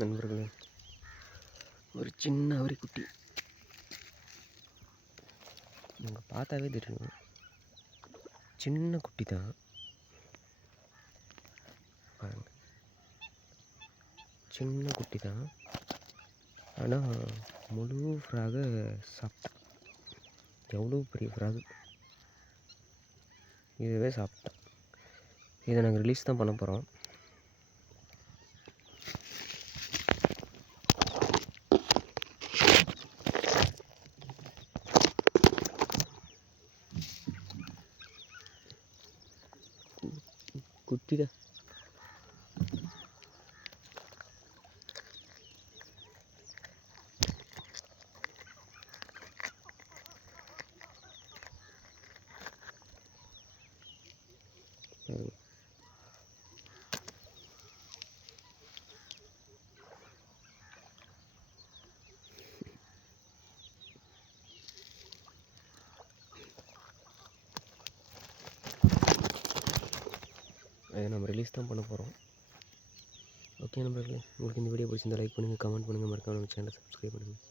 நண்பர்களே, ஒரு சின்ன அவரிக்குட்டி நீங்கள் பார்த்தாவே தெரியும். சின்ன குட்டி தான் பாருங்க, சின்ன குட்டி தான். ஆனால் முழு ஃப்ராகை சாப்பிட்டான். எவ்வளோ பெரிய ஃப்ராகு, இதுவே சாப்பிட்டான். இதை நாங்கள் ரிலீஸ் தான் பண்ண போகிறோம். குட்டி தான். அதை நம்ம ரிலீஸ் தான் பண்ண போகிறோம். ஓகே நண்பர்களே, உங்களுக்கு இந்த வீடியோ பிடிச்சிருந்தா லைக் பண்ணுங்கள், கமெண்ட் பண்ணுங்கள், மறக்காம நம்ம சேனலை சப்ஸ்கிரைப் பண்ணுங்கள்.